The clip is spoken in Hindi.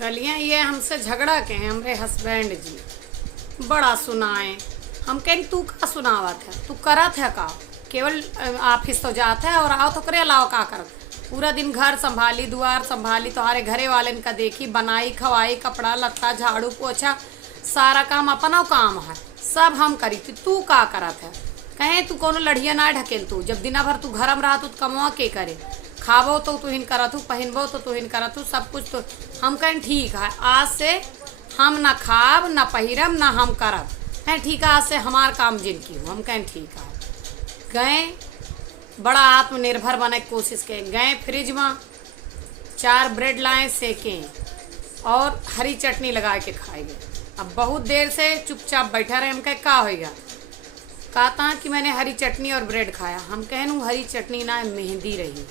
कलियां ये हमसे झगड़ा के हैं हमरे हस्बैंड जी बड़ा सुनाए। हम कहीं तू का सुनावत है, तू करत है का? केवल ऑफिस तो जाता है और आओ तो करे अलावा का करत? पूरा दिन घर संभाली, दुआर संभाली, तुम्हारे घरे वाले का देखी, बनाई खवाई, कपड़ा लत्ता झाड़ू पोछा, सारा काम अपना काम है, सब हम करी थी। तू का करत है? कहे तू कोनो लड़िया ना ढकेल, तू जब दिना भर तू घरम रहा तू कमवा के करे, खाबो तो तू हिन करत हूँ, पहनबो तो तू हिन करत हूँ, सब कुछ तो हम कहें ठीक है। आज से हम ना खाब ना पहिरम ना हम करब है, ठीक है। आज से हमार काम जिनकी हूँ, हम कहें ठीक है। गए बड़ा आत्मनिर्भर बने की कोशिश करें। गए फ्रिज में 4 ब्रेड लाए, सेकें और हरी चटनी लगा के खाएंगे। अब बहुत देर से चुपचाप बैठा रहे, हम कहे का होगा? कहता कि मैंने हरी चटनी और ब्रेड खाया। हम कहूँ हरी चटनी ना मेहंदी रही।